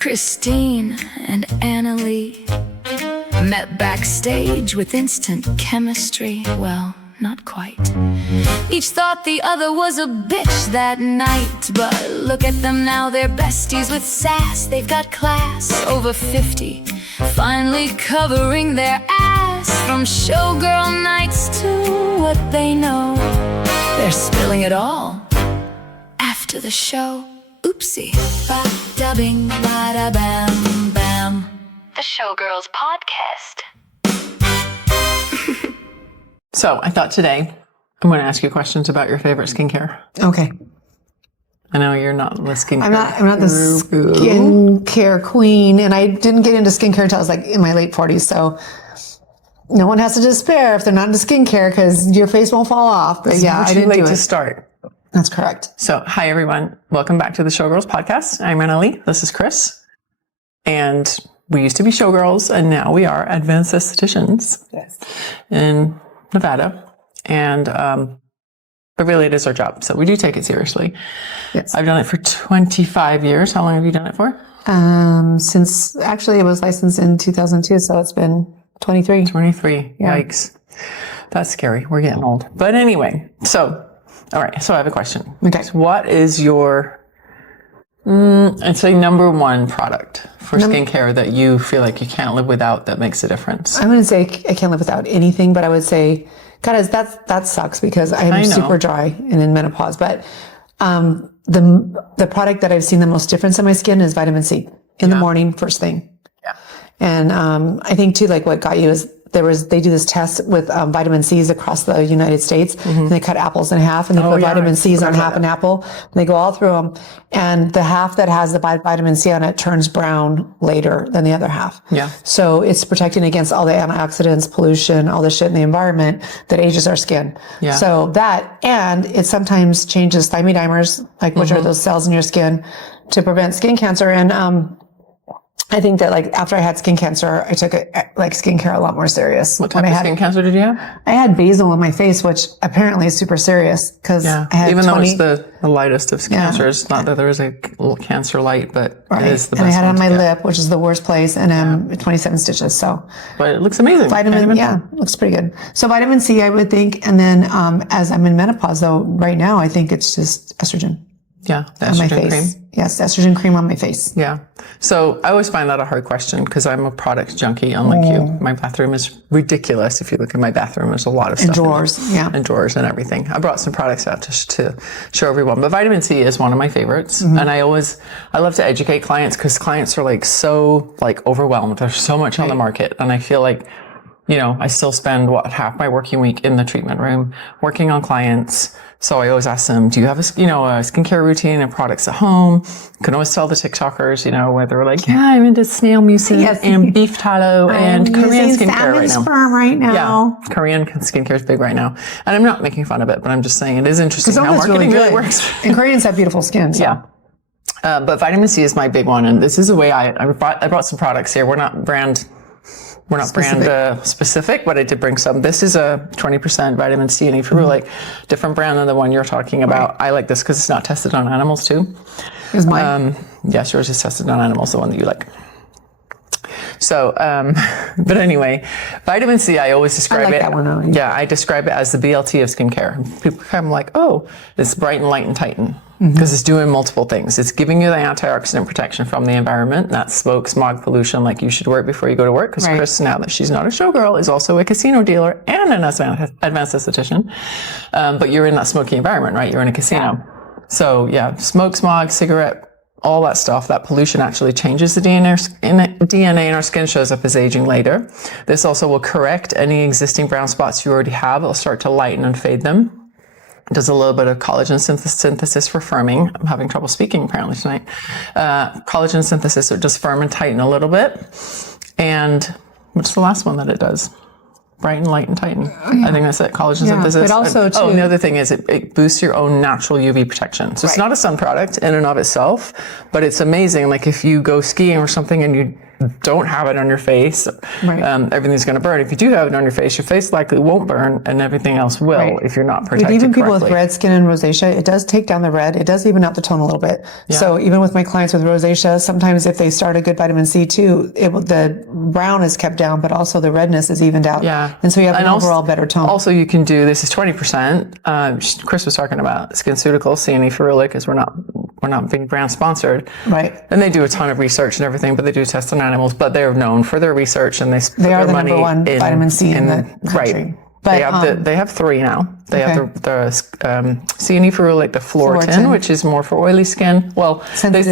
Christine and Annalie met backstage with instant chemistry. Well, not quite. Each thought the other was a bitch that night, but look at them now, they're besties with sass. They've got class, over 50, finally covering their ass. From showgirl nights to what they know, they're spilling it all after the show. Oopsie. Ba-da-bing, ba-da-bam, bam. The Showgirls podcast. So I thought today I'm going to ask you questions about your favorite skincare. Okay. I know you're not the skincare. I'm not the skincare queen, and I didn't get into skincare until I was like in my late 40s. So no one has to despair if they're not into skincare because your face won't fall off. But yeah, I didn't do it. To start. That's correct. So hi everyone, welcome back to the Showgirls podcast. I'm Annalie. This is Chris, and we used to be Showgirls, and now we are advanced estheticians in Nevada, and but really it is our job, so we do take it seriously. Yes. I've done it for 25 years. How long have you done it for? Since actually it was licensed in 2002, so it's been 23. 23. Yeah. Yikes. That's scary. We're getting old. But anyway, all right, so I have a question. Okay. So what is your, I'd say number one product for skincare that you feel like you can't live without that makes a difference? I wouldn't say I can't live without anything, but I would say, God, that sucks because I'm super dry and in menopause. But the product that I've seen the most difference in my skin is vitamin C in the morning, first thing. Yeah. And I think too, like what got you is they do this test with vitamin C's across the United States, and they cut apples in half, and they put vitamin C's on half an apple, and they go all through them. And the half that has the vitamin C on it turns brown later than the other half. Yeah. So it's protecting against all the antioxidants, pollution, all the shit in the environment that ages our skin. Yeah. So that, and it sometimes changes thymidimers, like which are those cells in your skin, to prevent skin cancer. And I think that like after I had skin cancer, I took skincare a lot more serious. What type of skin cancer did you have? I had basal in my face, which apparently is super serious because I had even though it's the lightest of cancers, not that there is a little cancer light, but it is the best. And I had it on my lip, which is the worst place, and 27 stitches. So, but it looks amazing. Vitamin, looks pretty good. So vitamin C, I would think, and then as I'm in menopause, though, right now I think it's just estrogen. Yeah, the on my estrogen face. cream. Yes, estrogen cream on my face. Yeah. So I always find that a hard question because I'm a product junkie, unlike you. My bathroom is ridiculous. If you look at my bathroom, there's a lot of stuff. And drawers, and drawers and everything. I brought some products out to show everyone. But vitamin C is one of my favorites. And I love to educate clients because clients are so overwhelmed. There's so much on the market. And I feel like, I still spend half my working week in the treatment room working on clients. So I always ask them, do you have a skincare routine and products at home? You can always tell the TikTokers, where they're like, I'm into snail mucin and beef tallow and Korean skincare right now. Sperm right now. Yeah, Korean skincare is big right now. And I'm not making fun of it, but I'm just saying it is interesting how marketing really works. And Koreans have beautiful skin. So. Yeah. But vitamin C is my big one. And this is a way I brought some products here. We're not brand specific, but I did bring some. This is a 20% vitamin C, and if you were different brand than the one you're talking about, I like this because it's not tested on animals too. Is mine? Yes, yours is tested on animals, the one that you like. So, but anyway, vitamin C, I always describe that one, yeah, I describe it as the BLT of skincare. People come like, oh, it's bright and light and tighten. Because it's doing multiple things. It's giving you the antioxidant protection from the environment, not smoke, smog, pollution, like you should wear before you go to work. Because Chris, now that she's not a showgirl, is also a casino dealer and an advanced esthetician. But you're in that smoky environment, right? You're in a casino. Yeah. So smoke, smog, cigarette, all that stuff, that pollution actually changes the DNA in our skin, shows up as aging later. This also will correct any existing brown spots you already have. It'll start to lighten and fade them. Does a little bit of collagen synthesis for firming. I'm having trouble speaking apparently tonight. Collagen synthesis, so it does firm and tighten a little bit. And what's the last one that it does? Brighten, light, and tighten. I think that's it. Collagen synthesis. But also too. Oh, and the other thing is it boosts your own natural UV protection. So it's not a sun product in and of itself, but it's amazing. Like if you go skiing or something and don't have it on your face, everything's going to burn. If you do have it on your face likely won't burn, and everything else will if you're not protected But even people correctly. with red skin and rosacea, it does take down the red. It does even out the tone a little bit. So even with my clients with rosacea, sometimes if they start a good vitamin C too, the brown is kept down, but also the redness is evened out. Yeah. And so you have an overall better tone. Also, you can do, this is 20%. Chris was talking about SkinCeuticals, CNE Ferulic, because we're not being brand sponsored. Right. And they do a ton of research and everything, but they do test on animals, but they're known for their research, and they are their the money number one vitamin C in the country. Right. But, they have 3 now. They have the CNE Ferulic, the Floritin, which is more for oily skin. Well, they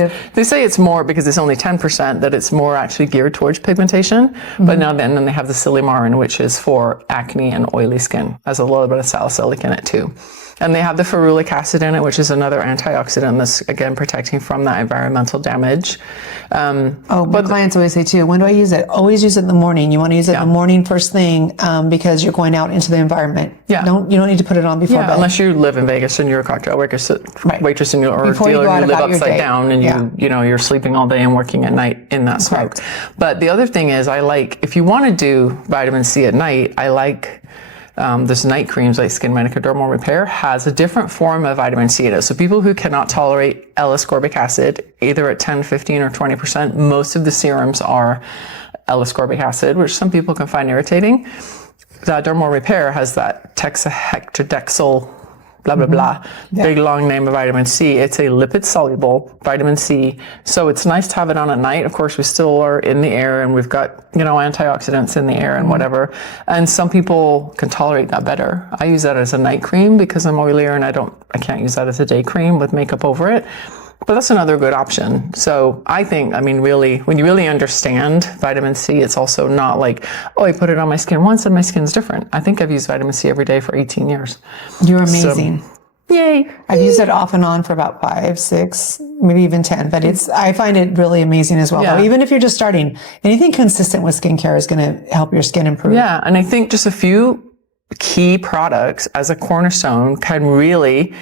say it's more because it's only 10%, that it's more actually geared towards pigmentation. But now then they have the Silymarin, which is for acne and oily skin. Has a little bit of salicylic in it too. And they have the ferulic acid in it, which is another antioxidant that's, again, protecting from that environmental damage. But clients always say too, when do I use it? Always use it in the morning. You want to use it in the morning first thing because you're going out into the environment. Yeah. You don't need to put it on before bed. Unless you live in Vegas and you're a cocktail waitress or dealer and you live upside down and you're sleeping all day and working at night in that smoke. But the other thing is, if you want to do vitamin C at night, I like this night creams like Skin Medica Dermal Repair has a different form of vitamin C in it. So people who cannot tolerate L-ascorbic acid, either at 10, 15, or 20%, most of the serums are L-ascorbic acid, which some people can find irritating. The Dermal Repair has that hexahexadexyl blah, blah, blah, big long name of vitamin C. It's a lipid soluble vitamin C. So it's nice to have it on at night. Of course, we still are in the air and we've got, antioxidants in the air and whatever. And some people can tolerate that better. I use that as a night cream because I'm oilier and I can't use that as a day cream with makeup over it. But that's another good option. So I think, really, when you really understand vitamin C, it's also not like, I put it on my skin once and my skin's different. I think I've used vitamin C every day for 18 years. You're amazing. So, yay. I've used it off and on for about 5, 6, maybe even 10, but I find it really amazing as well. Yeah. Even if you're just starting, anything consistent with skincare is going to help your skin improve. Yeah. And I think just a few key products as a cornerstone can really,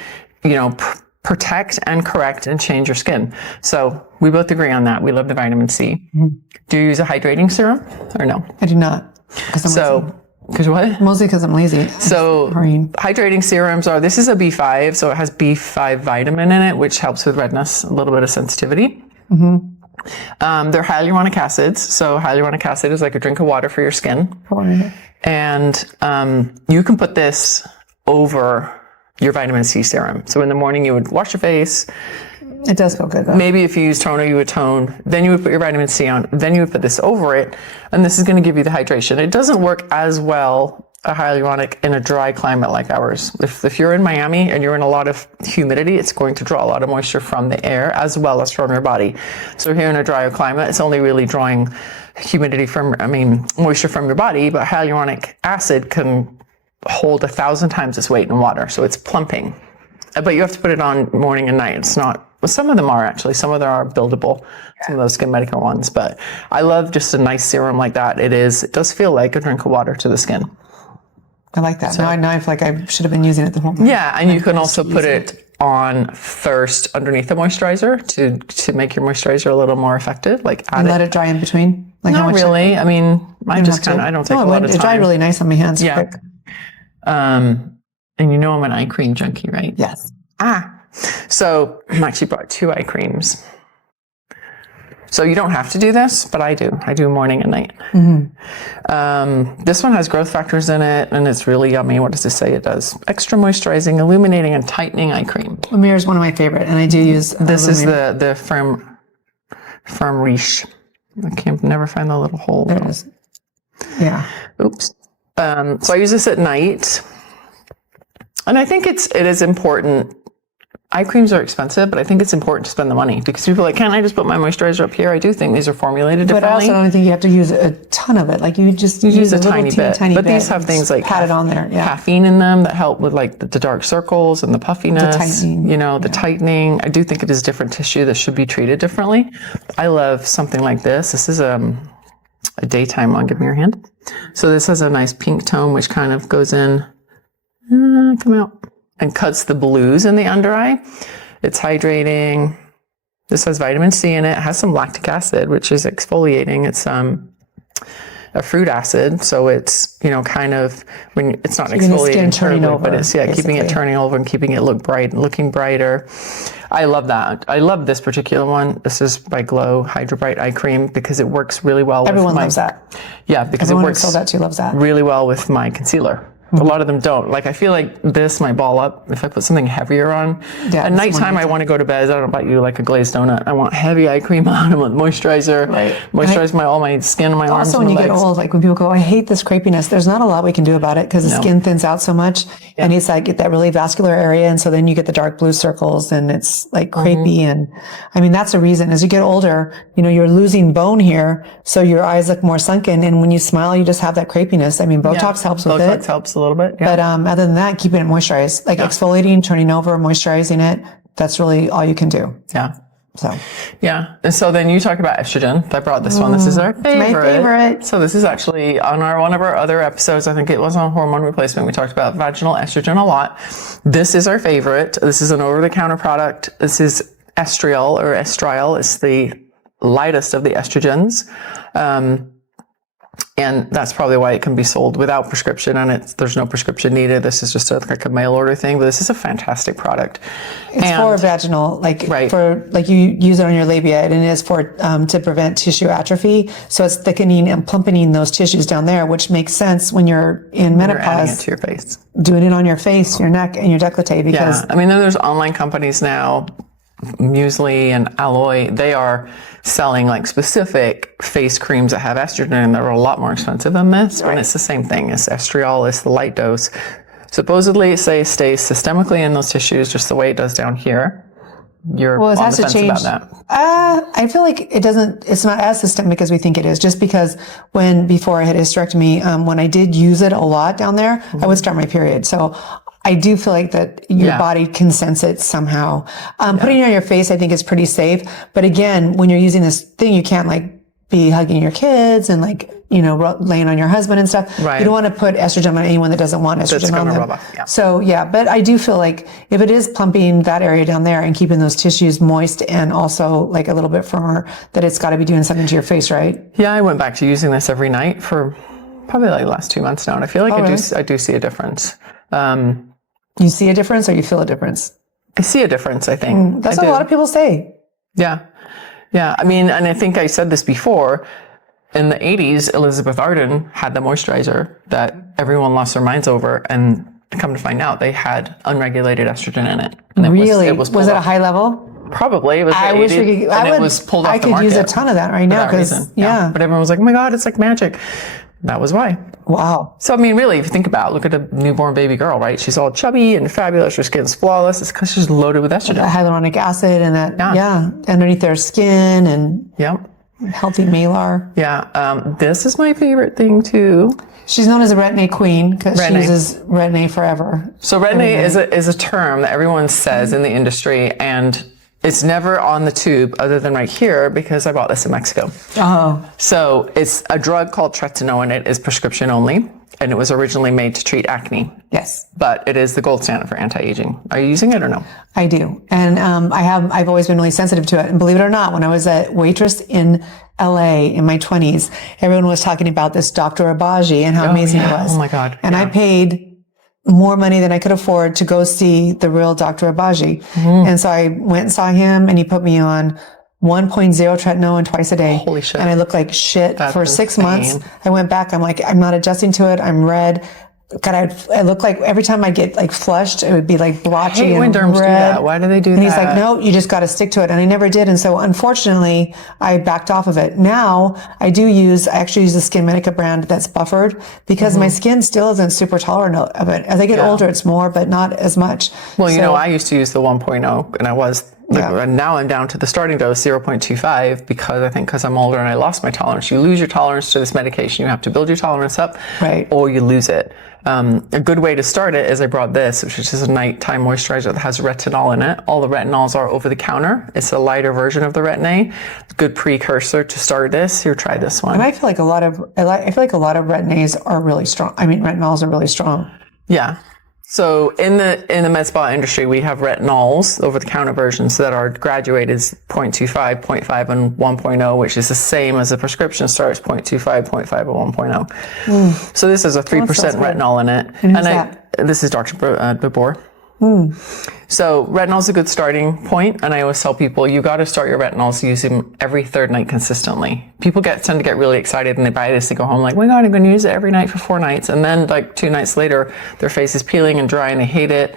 protect and correct and change your skin. So we both agree on that. We love the vitamin C. Mm-hmm. Do you use a hydrating serum or no? I do not. Because what? Mostly because I'm lazy. So hydrating serums this is a B5, so it has B5 vitamin in it, which helps with redness, a little bit of sensitivity. Mm-hmm. They're hyaluronic acids. So hyaluronic acid is like a drink of water for your skin. And you can put this over your vitamin C serum. So in the morning you would wash your face. It does feel good though. Maybe if you use toner, you would tone. Then you would put your vitamin C on. Then you would put this over it. And this is going to give you the hydration. It doesn't work as well, a hyaluronic, in a dry climate like ours. If you're in Miami and you're in a lot of humidity, it's going to draw a lot of moisture from the air as well as from your body. So here in a drier climate, it's only really drawing moisture from your body, but hyaluronic acid can hold 1,000 times its weight in water. So it's plumping. But you have to put it on morning and night. It's not, well, some of them are actually, some of them are buildable, some of those Skin Medica ones. But I love just a nice serum like that. It does feel like a drink of water to the skin. I like that. So, now I feel like I should have been using it the whole time. Yeah, and you can also put it on first underneath the moisturizer to make your moisturizer a little more effective. And let it dry in between? Not really. I don't take a lot of time. It dried really nice on my hands. Yeah. Quick. And I'm an eye cream junkie, right? Yes. So I actually brought 2 eye creams. So you don't have to do this, but I do. I do morning and night. Mm-hmm. This one has growth factors in it, and it's really yummy. What does it say? It does extra moisturizing, illuminating, and tightening eye cream. Lumiere is one of my favorite, and I do use this. Lumiere. Is the Firm Riche. I can't never find the little hole. There it is. Yeah. Oops. So I use this at night. And I think it is important. Eye creams are expensive, but I think it's important to spend the money because people are like, can't I just put my moisturizer up here? I do think these are formulated differently. But I also don't think you have to use a ton of it. Like you just use a tiny bit. But these have things like pat it on there. Yeah. Caffeine in them that help with like the dark circles and the puffiness. The tightening. The tightening. I do think it is different tissue that should be treated differently. I love something like this. This is a daytime one. Give me your hand. So this has a nice pink tone, which kind of goes in, come out, and cuts the blues in the under eye. It's hydrating. This has vitamin C in it. It has some lactic acid, which is exfoliating. It's a fruit acid, so it's, you know, kind of, when it's not Keeping the skin exfoliating turning terribly, over, but it's keeping basically. it turning over and keeping it looking brighter. I love that. I love this particular one. This is by Glow Hydro Bright Eye Cream because it works really well. Everyone with my, loves that. Yeah, because Everyone it works who sold that too loves that. really well with my concealer. A lot of them don't. Like, I feel like this might ball up if I put something heavier on. Yeah, At nighttime, I want to go to bed. I don't know about you, like a glazed donut. I want heavy eye cream on. I want moisturizer. Right. Moisturize all my skin and my arms Also, and when my you legs. get old, like when people go, I hate this crepiness, there's not a lot we can do about it because the skin thins out so much. And it's like get that really vascular area. And so then you get the dark blue circles and it's like crepey. And I mean, that's a reason. As you get older, you know, you're losing bone here. So your eyes look more sunken. And when you smile, you just have that crepiness. I mean, Botox helps with it. Botox helps a little bit. Yeah. But other than that, keeping it moisturized, like exfoliating, turning over, moisturizing it. That's really all you can do. Yeah. So, Yeah. And so then you talk about estrogen. I brought this one. This is our favorite. my favorite. So this is actually on one of our other episodes. I think it was on hormone replacement. We talked about vaginal estrogen a lot. This is our favorite. This is an over-the-counter product. This is estriol or estriol. It's the lightest of the estrogens. And that's probably why it can be sold without prescription, and there's no prescription needed. This is just like a mail order thing, but this is a fantastic product. it's for vaginal, like Right. for like you use it on your labia, and it is for to prevent tissue atrophy. So it's thickening and plumping those tissues down there, which makes sense when you're in You're adding it menopause. to your face. Doing it on your face, your neck, and your décolleté because Yeah, I mean, then there's online companies now, Muesli and Alloy. They are selling like specific face creams that have estrogen, and they're a lot more expensive than this. And it's the same thing. It's estriol. It's the light dose. Supposedly, it stays systemically in those tissues, just the way it does down here. You're well, it on has the to fence change. about that. I feel like it's not as systemic as we think it is. Just because before I had hysterectomy, when I did use it a lot down there, I would start my period. So I do feel like that your Yeah. body can sense it somehow. Putting it on your face, I think, is pretty safe. But again, when you're using this thing, you can't like be hugging your kids and like, you know, laying on your husband and stuff. Right. You don't want to put estrogen on anyone that doesn't want estrogen on gonna them. rub off, yeah. So yeah, but I do feel like if it is plumping that area down there and keeping those tissues moist and also like a little bit firmer, that it's got to be doing something to your face, right? Yeah, I went back to using this every night for probably like the last 2 months now, and I feel like I do see a difference. You see a difference or you feel a difference? I see a difference, I think. That's I what do. a lot of people say. Yeah. Yeah. I mean, and I think I said this before. In the 80s, Elizabeth Arden had the moisturizer that everyone lost their minds over. And come to find out, they had unregulated estrogen in it. And Really? it was Was pulled it a off. hay level? Probably. It was I the wish 80s, we could. and it was pulled off I the could use a market ton of that right for now that because reason. yeah. But everyone was like, oh my God, it's like magic. That was why. Wow. So, I mean, really, if you think about it, look at a newborn baby girl, right? She's all chubby and fabulous. Her skin's flawless. It's because she's loaded with The estrogen. hyaluronic acid and that, underneath their skin and Yep. healthy malar. Yeah. This is my favorite thing, too. She's known as a retin-A queen because she Retin-A. uses retin-A forever. So retin-A is a term that everyone says in the industry, and it's never on the tube other than right here because I bought this in Mexico. Oh, So it's a drug called tretinoin, and it is prescription only, and it was originally made to treat acne, yes, but it is the gold standard for anti-aging. Are you using it or no? I do. And I've always been really sensitive to it. And believe it or not, when I was a waitress in LA in my 20s, everyone was talking about this Dr. Abaji and how amazing it was. Oh my God. And I paid more money than I could afford to go see the real Dr. Abaji. And so I went and saw him and he put me on 1.0 tretinoin twice a day. Holy shit. And I looked like shit That's for 6 insane. months. I went back. I'm like, I'm not adjusting to it. I'm red. God, I look like every time I get like flushed, it would be like blotchy hate and when derms do red. that. Why do they do and that? he's like, no, you just got to stick to it. And I never did. And so unfortunately, I backed off of it. Now I actually use the Skin Medica brand that's buffered because my skin still isn't super tolerant of it. As I get older, it's more, but not as much. Well, you know, I used to use the 1.0 and I was, and now I'm down to the starting dose 0.25 because I'm older and I lost my tolerance. You lose your tolerance to this medication. You have to build your tolerance up Right. or you lose it. A good way to start it is I brought this, which is just a nighttime moisturizer that has retinol in it. All the retinols are over the counter. It's a lighter version of the retin-A. Good precursor to start this. Here, try this one. And I feel like a lot of retin-A's are really strong. I mean, retinols are really strong. Yeah. So in the med spa industry, we have retinols, over-the-counter versions that are graduated 0.25, 0.5, and 1.0, which is the same as the prescription starts 0.25, 0.5, and 1.0. So this is a 3% retinol in it. And who's that? This is Dr. Babor. So retinol is a good starting point, and I always tell people you got to start your retinols using every third night consistently. People tend to get really excited and they buy this, they go home like, oh my God, I'm going to use it every night for 4 nights, and then like 2 nights later their face is peeling and dry and they hate it.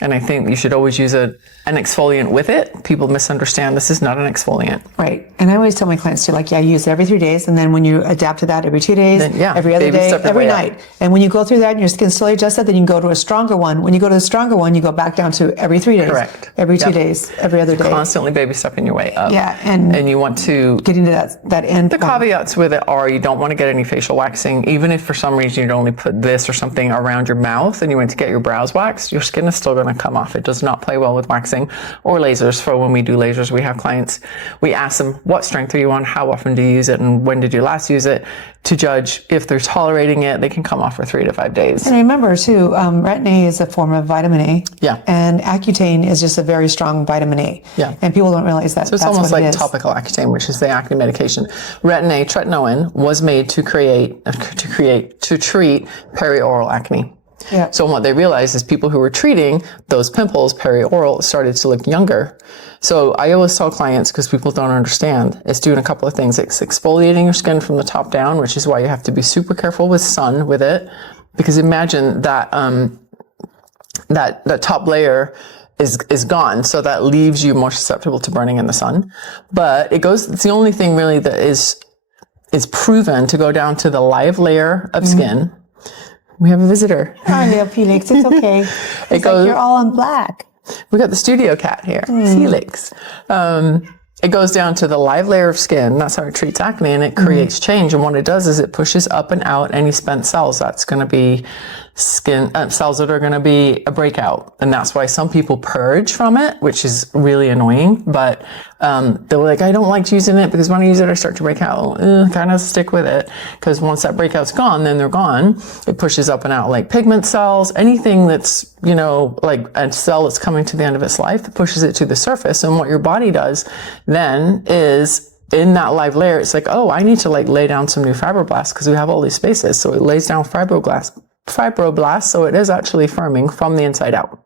And I think you should always use an exfoliant with it. People misunderstand this is not an exfoliant. Right. And I always tell my clients too, like, yeah, use it every 3 days. And then when you adapt to that every 2 days, then, every other day, every night. And when you go through that and your skin slowly adjusts that, then you can go to a stronger one. When you go to the stronger one, you go back down to every 3 days. Correct. Every 2 days, every other day. Constantly baby stepping your way up. Yeah. And you want to get into that end. The caveats with it are you don't want to get any facial waxing. Even if for some reason you'd only put this or something around your mouth and you went to get your brows waxed, your skin is still going to come off. It does not play well with waxing or lasers. For when we do lasers, we have clients, we ask them, what strength are you on? How often do you use it? And when did you last use it? To judge if they're tolerating it, they can come off for 3 to 5 days. And remember too, retin A is a form of vitamin A. Yeah. And Accutane is just a very strong vitamin A. Yeah. And people don't realize that. So it's almost like topical Accutane, which is the acne medication. Retin A, tretinoin, was made to treat perioral acne. Yeah. So what they realized is people who were treating those pimples, perioral, started to look younger. So I always tell clients, because people don't understand, it's doing a couple of things. It's exfoliating your skin from the top down, which is why you have to be super careful with sun with it. Because imagine that that top layer is gone, so that leaves you more susceptible to burning in the sun. But it's the only thing really that is proven to go down to the live layer of skin. We have a visitor. Hi, Leo Felix. It's okay. It's like you're all in black. We got the studio cat here, Felix. It goes down to the live layer of skin. That's how it treats acne, and it creates change. And what it does is it pushes up and out any spent cells. That's going to be skin cells that are going to be a breakout. And that's why some people purge from it, which is really annoying. But they're like, I don't like using it because when I use it, I start to break out. Kind of stick with it, because once that breakout's gone, then they're gone. It pushes up and out like pigment cells, anything that's, like a cell that's coming to the end of its life, it pushes it to the surface. And what your body does then is, in that live layer, it's like, oh, I need to lay down some new fibroblasts because we have all these spaces. So it lays down fibroblasts, so it is actually firming from the inside out.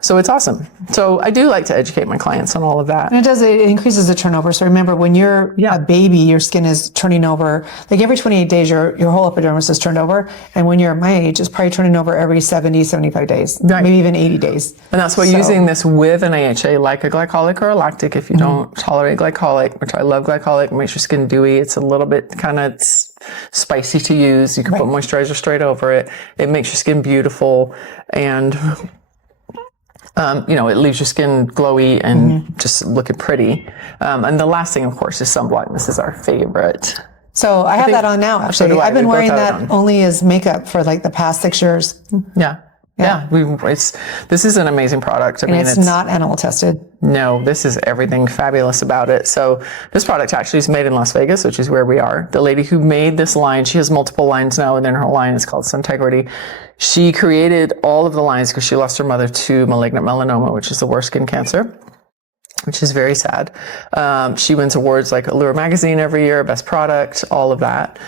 So it's awesome. So I do like to educate my clients on all of that. And it increases the turnover. So remember, when you're a baby, your skin is turning over. Like every 28 days, your whole epidermis is turned over. And when you're my age, it's probably turning over every 70, 75 days, maybe even 80 days. And that's why using this with an AHA, like a glycolic or a lactic, if you don't tolerate glycolic, which I love glycolic, makes your skin dewy. It's a little bit kind of spicy to use. You can put moisturizer straight over it. It makes your skin beautiful, and it leaves your skin glowy and just looking pretty. And the last thing, of course, is sunblock. This is our favorite. So I have that on now, actually. So I've been wearing that only as makeup for the past 6 years. Yeah. This is an amazing product. And it's not animal tested. No, this is everything fabulous about it. So this product actually is made in Las Vegas, which is where we are. The lady who made this line, she has multiple lines now, and then her line is called Suntegrity. She created all of the lines because she lost her mother to malignant melanoma, which is the worst skin cancer, which is very sad. She wins awards like Allure Magazine every year, best product, all of that.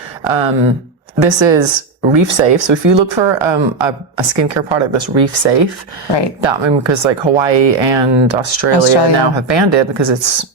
This is reef safe. So if you look for a skincare product that's reef safe, right? That means because Hawaii and Australia now have banned it because it's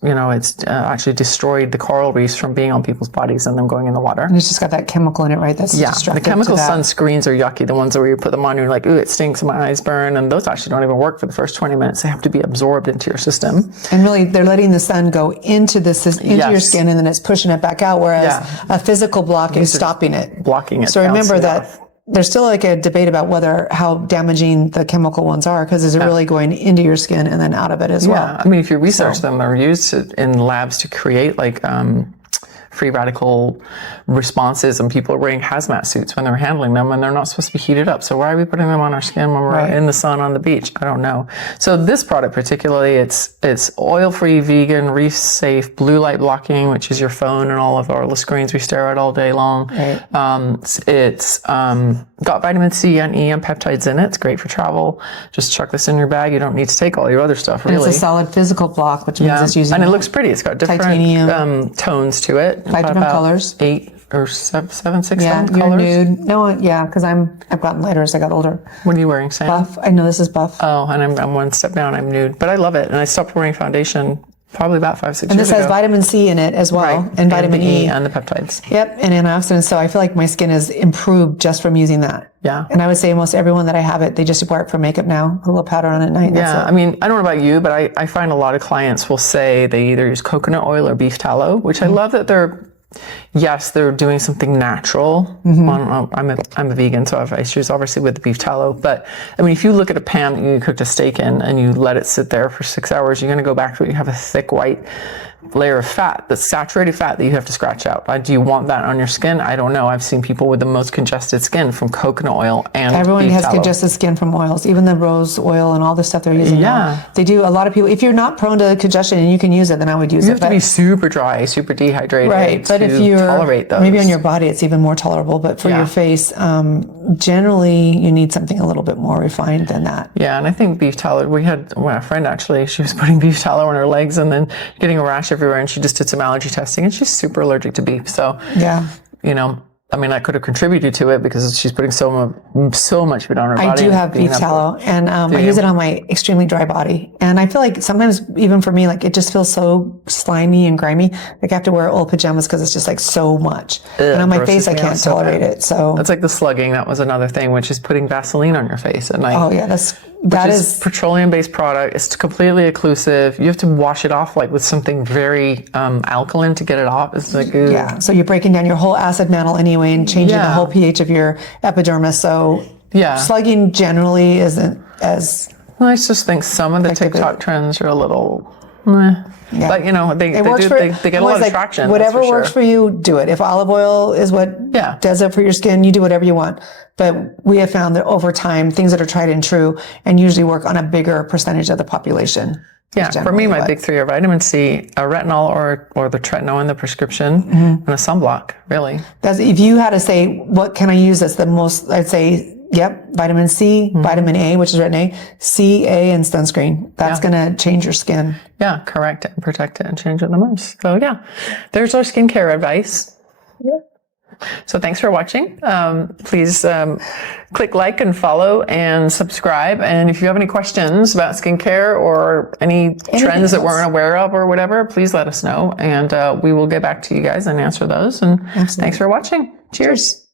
actually destroyed the coral reefs from being on people's bodies and them going in the water. And it's just got that chemical in it, right? That's destructive. The chemical sunscreens are yucky. The ones where you put them on, you're like, ooh, it stinks, my eyes burn, and those actually don't even work for the first 20 minutes. They have to be absorbed into your system. And really, they're letting the sun go into your skin, and then it's pushing it back out. Whereas a physical block is stopping it, blocking it. So remember that there's still a debate about how damaging the chemical ones are, because is it really going into your skin and then out of it as well? I mean, if you research them, they're used in labs to create free radical responses, and people are wearing hazmat suits when they're handling them, and they're not supposed to be heated up. So why are we putting them on our skin when we're in the sun on the beach? I don't know. So this product particularly, it's oil-free, vegan, reef-safe, blue light blocking, which is your phone and all of our screens we stare at all day long. It's got vitamin C and E and peptides in it. It's great for travel. Just chuck this in your bag. You don't need to take all your other stuff, really. And it's a solid physical block, which means it's using and it looks pretty. It's got different titanium tones to it. 5 different colors. 8 or 7, 6 Yeah, colors. you're nude. No, yeah, because I've gotten lighter as I got older. What are you wearing, Sam? Buff. I know this is buff. Oh, and I'm one step down. I'm nude, but I love it. And I stopped wearing foundation probably about 5-6 years ago. And this has vitamin C in it as well, and vitamin the E. and the peptides. Yep, and antioxidants. So I feel like my skin is improved just from using that. Yeah. And I would say most everyone that I have it, they just wear it for makeup now. Put a little powder on at night. And Yeah, that's it. I mean, I don't know about you, but I find a lot of clients will say they either use coconut oil or beef tallow, which I love that they're doing something natural. I'm a vegan, so I have issues obviously with the beef tallow. But I mean, if you look at a pan that you cooked a steak in and you let it sit there for 6 hours, you're going to go back to it. You have a thick white layer of fat, the saturated fat that you have to scratch out. Do you want that on your skin? I don't know. I've seen people with the most congested skin from coconut oil and everyone beef has tallow. congested skin from oils, even the rose oil and all the stuff they're using now. They do. A lot of people, if you're not prone to congestion and you can use it, then I would use it. You have to be super dry, super dehydrated, right? But to if you're tolerate those. maybe on your body, it's even more tolerable. But for your face, generally you need something a little bit more refined than that. Yeah, and I think beef tallow. We had a friend actually. She was putting beef tallow on her legs and then getting a rash everywhere, and she just did some allergy testing, and she's super allergic to beef. So I mean, I could have contributed to it because she's putting so much of it on her body. I do have beef tallow, and I use it on my extremely dry body. And I feel like sometimes, even for me, like it just feels so slimy and grimy. Like I have to wear old pajamas because it's just like so much. And on my face, I can't tolerate it. So that's like the slugging. That was another thing, which is putting Vaseline on your face at night. Oh yeah, that is petroleum-based product. It's completely occlusive. You have to wash it off like with something very alkaline to get it off. It's like so you're breaking down your whole acid mantle anyway and changing the whole pH of your epidermis. So slugging generally isn't as. Well, I just think some of the TikTok trends are a little. Meh. Yeah. But they get a lot of traction. Whatever works for you, do it. If olive oil is what does it for your skin, you do whatever you want. But we have found that over time, things that are tried and true and usually work on a bigger percentage of the population. Yeah, for me, my big 3 are vitamin C, a retinol or the tretinoin in the prescription, and a sunblock, really. If you had to say, what can I use that's the most, I'd say, vitamin C, vitamin A, which is retin A, C, A, and sunscreen. That's going to change your skin. Yeah, correct it and protect it and change it the most. So there's our skincare advice. Yeah. So thanks for watching. Please click like and follow and subscribe. And if you have any questions about skincare or any trends that we're aware of or whatever, please let us know. And we will get back to you guys and answer those. And thanks for watching. Cheers.